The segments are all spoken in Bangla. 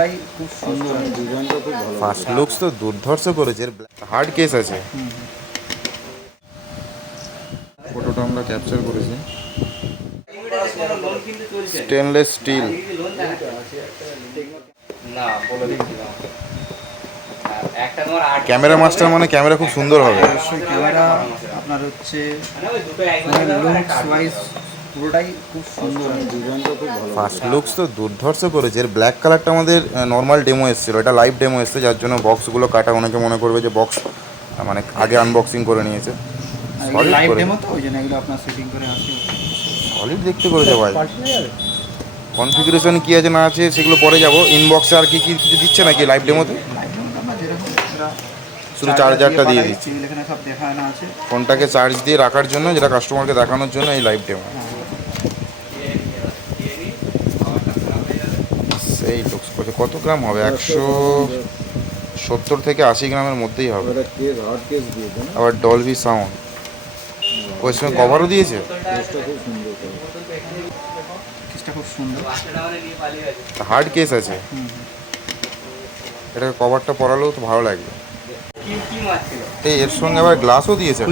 পুরোটাই খুব সুন্দর। ডিজাইনটা খুব ভালো। ফার্স্ট লুকস তো দুর্ধর্ষ করেছে হার্ড কেস আছে। ফটোটা আমরা ক্যাপচার করেছি। স্টেনলেস স্টিল ক্যামেরা মাস্টার মানে ক্যামেরা খুব সুন্দর হবে। অবশ্যই ক্যামেরা আপনার হচ্ছে মানে লুকস ওয়াইজ পুরোটাই খুব সুন্দর। ডিজাইনটা খুব ভালো। ফার্স্ট লুকস তো দুর্ধর্ষ করেছে এর ব্ল্যাক কালারটা আমাদের নর্মাল ডেমো এসেছিল। এটা লাইভ ডেমো এসছে যার জন্য বক্সগুলো কাটা। অনেকে মনে করবে যে বক্স মানে আগে আনবক্সিং করে নিয়েছে। লাইভ করে। ডেমো তো? ওই জন্য এগুলো আপনার সেটিং করে আসে সলিড দেখতে করেছে ভাই। কনফিগারেশন কি আছে না আছে সেগুলো পরে যাব। ইনবক্সে আর কি কি কিছু দিচ্ছে নাকি লাইভ ডেমোতে শুধু চার্জারটা দিয়ে দিচ্ছি। দিচ্ছি এখানে সব দেখানো আছে। ফোনটাকে চার্জ দিয়ে রাখার জন্য যেটা কাস্টমারকে দেখানোর জন্য এই লাইভ ডেমো সেই লুকস করছে কত গ্রাম হবে? একশো সত্তর থেকে আশি গ্রামের মধ্যেই হবে। একটা কেস হার্ড কেস দিয়ে দেন। আবার ডলবি সাউন্ড ওই সঙ্গে কভারও দিয়েছে? হার্ড কেস আছে। হুম। এটা কভারটা পরালেও তো ভালো লাগবে। এই এর সঙ্গে আবার গ্লাসও দিয়েছে।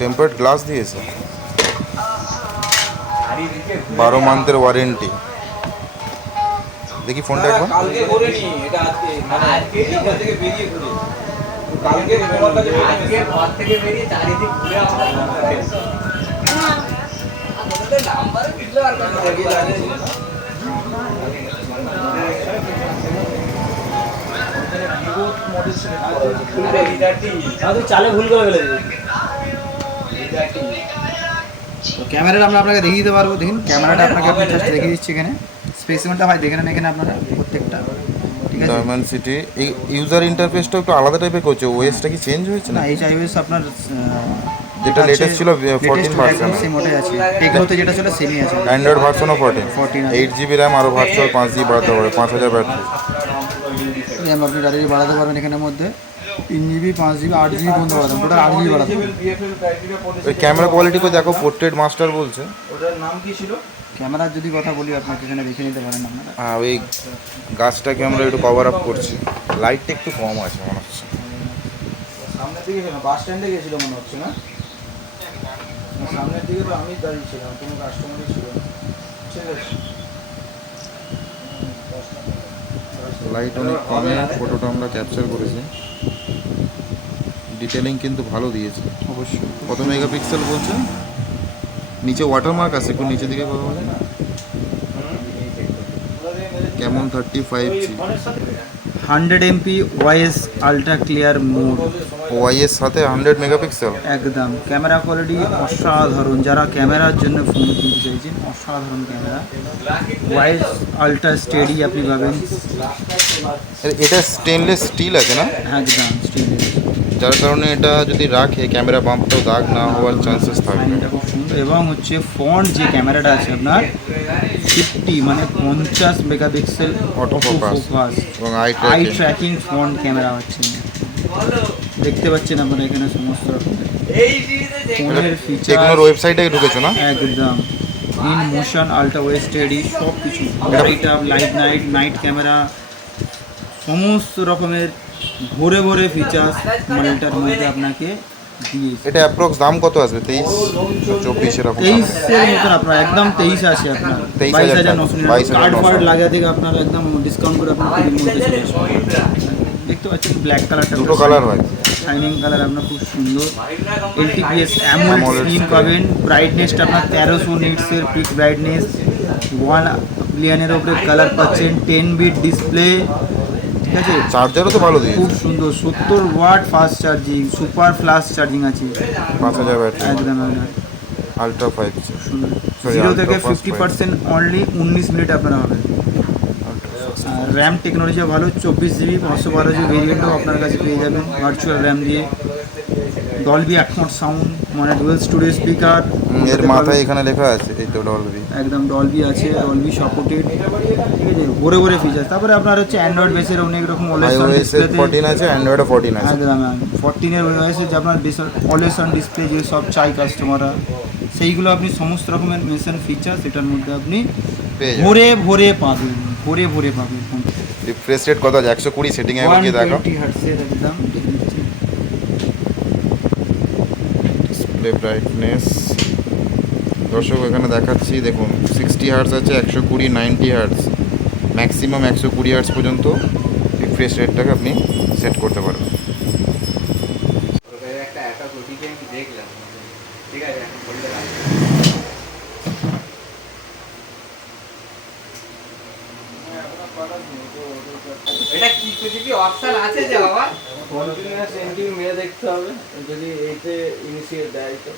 টেম্পার্ড গ্লাস দিয়েছে। বারো মান্থের ওয়ারেন্টি দেখি ফোনটা একবার। কালকে করিনি এটা আজকে মানে এইখান থেকে বেরিয়ে ঘুরে কালকে তোমার কাছে আজকে ঘর থেকে বেরিয়ে চারিদিক ঘুরে আমরা নাম্বার দিলে আর কোনো আরে রিডারটি চালে ভুল করে গেলে রিডারটি তো ক্যামেরাটা আমরা আপনাকে দেখিয়ে দিতে পারব। দেখুন ক্যামেরাটা আপনাকে আপনি জাস্ট দেখিয়ে দিচ্ছি এখানে। স্পেসিমেন্টটা ভাই দেখে নেন এখানে আপনারা প্রত্যেকটা। ঠিক সিটি এই ইউজার ইন্টারফেসটা একটু আলাদা টাইপের করছে ওএসটা কি চেঞ্জ হয়েছে না এইচ আইওএস আপনার যেটা latest ছিল, 14 version। সেম ওটাই আছে। টেকনোতে যেটা ছিল সেমই আছে। অ্যান্ড্রয়েড ভার্সনও ফোরটিন 14 আছে। এইট জিবি র্যাম আরও ভার্চুয়াল পাঁচ জিবি বাড়াতে পারে পাঁচ হাজার ব্যাটারি র্যাম আপনি ডাইরেক্ট বাড়াতে পারবেন এখানের মধ্যে। তিন জিবি পাঁচ জিবি আট জিবি পর্যন্ত বাড়াতে টোটাল আট জিবি বাড়াতে পারবেন। B F L criteria policy camera কোয়ালিটিকে দেখো পোর্ট্রেট মাস্টার বলছে। ওটার নাম কি ছিল? ক্যামেরার যদি কথা বলি আপনাকে এখানে দেখে নিতে পারেন আপনারা। আর ওই গাছটাকে আমরা একটু কভার আপ করছি। লাইটটা একটু কম আছে মনে হচ্ছে। সামনের দিকে ছিল বাস স্ট্যান্ডে গেছিল মনে হচ্ছে না? সামনের দিকে তো আমি দাঁড়িয়ে ছিলাম কোনো কাস্টমারই ছিল ঠিক আছে। লাইট অনেক কমে ফটোটা আমরা ক্যাপচার করেছি। ডিটেলিং কিন্তু ভালো দিয়েছে। অবশ্যই। কত মেগাপিক্সেল বলছে নিচে ওয়াটারমার্ক আছে একটু নিচে দিকে কথা বলে। কেমন thirty five hundred MP Y S ultra clear mode ওয়াইয়ের সাথে হান্ড্রেড মেগাপিক্সেল একদম। ক্যামেরা কোয়ালিটি অসাধারণ। যারা ক্যামেরার জন্য ফোন কিনতে চাইছেন অসাধারণ ক্যামেরা ওয়াইস আলট্রা স্টেডি আপনি পাবেন। এটা স্টেনলেস স্টিল আছে না? একদম স্টেডি যার কারণে এটা যদি রাখে ক্যামেরা বাম্পটাও দাগ না হওয়ার চান্সেস থাকবে। এটা খুব সুন্দর এবং হচ্ছে ফ্রন্ট যে ক্যামেরাটা আছে আপনার ফিফটি মানে পঞ্চাশ মেগাপিক্সেল অটো ফোকাস এবং আই ট্র্যাকিং ফ্রন্ট ক্যামেরা হচ্ছে দেখতে পাচ্ছেন আপনারা এখানে সমস্ত রকমের ফোনের ফিচার ওয়েবসাইটে ঢুকেছো না? একদম। ইন মোশন আলট্রা ওয়েস্টেডি সব কিছু light up light night night camera সমস্ত রকমের ভরে ভরে ফিচার্স মডেলটার মধ্যে আপনাকে এটা অ্যাপ্রক্স দাম কত আসবে? তেইশ চব্বিশ এরকম তেইশের মতন আপনার একদম তেইশ আছে আপনার। 23,000 বাইশ হাজার নশো কার্ড। ফার্ড লাগা থেকে আপনার একদম ডিসকাউন্ট করে আপনার দেখতে পাচ্ছেন ব্ল্যাক কালারটা দুটো কালার হয় শাইনিং কালার আপনার খুব সুন্দর। L T P S AMOLED screen. পাবেন ব্রাইটনেসটা আপনার তেরোশো নিটসের পিক ব্রাইটনেস ওয়ান বিলিয়নের ওপরে কালার পাচ্ছেন। টেন বিট ডিসপ্লে ঠিক আছে? চার্জারও তো ভালো দিয়েছে। খুব সুন্দর সত্তর watt fast charging super flash charging আছে। পাঁচ হাজার ব্যাটারি। একদম আলট্রা ফাইভ সুন্দর। জিরো থেকে ফিফটি. পার্সেন্ট অনলি উনিশ মিনিট আপনারা হবে। র্যাম টেকনোলজিও ভালো চব্বিশ জিবি পাঁচশো বারো জিবি ভেরিয়েন্টও আপনার কাছে পেয়ে যাবেন ভার্চুয়াল র্যাম দিয়ে। ডলবি অ্যাটমস সাউন্ড মানে ডুয়েল স্টুডিও স্পিকার এর মাথায় এখানে লেখা আছে এই তো ডলবি একদম ডলবি আছে ডলবি সাপোর্টেড ঠিক আছে? ভরে ভরে ফিচার তারপরে আপনার হচ্ছে অ্যান্ড্রয়েড বেসের অনেক রকম আইওএস এর ডিসপ্লেতে ফোরটিন আছে অ্যান্ড্রয়েডে ফোরটিন আছে। একদম ফোরটিনের ওয়েসে যে আপনার অলওয়েস অন ডিসপ্লে যে সব চাই কাস্টমাররা সেইগুলো আপনি সমস্ত রকমের মেশন ফিচার সেটার মধ্যে আপনি পেয়ে ভরে ভরে পাবেন ভরে ভরে পাবেন। রিফ্রেশ রেট কত আছে? একশো কুড়ি সেটিংয়ে গিয়ে দেখো টোয়েন্টি হার্টসের একদম দেখে নিচ্ছি। ডিসপ্লে ব্রাইটনেস দর্শক, এখানে দেখাচ্ছি, দেখুন সিক্সটি হার্স আছে, একশো কুড়ি নাইনটি হার্স ম্যাক্সিমাম একশো কুড়ি হার্স পর্যন্ত রিফ্রেশ রেটটাকে আপনি সেট করতে পারবেন। ঠিক আছে এখন বলতে রাখি এটা কি কিছু কি অপশন আছে যে বাবা? কন্টিনিউয়াস এন্ট্রি মেয়ে দেখতে হবে। যদি এইতে ইনিশিয়েট দেয় তো।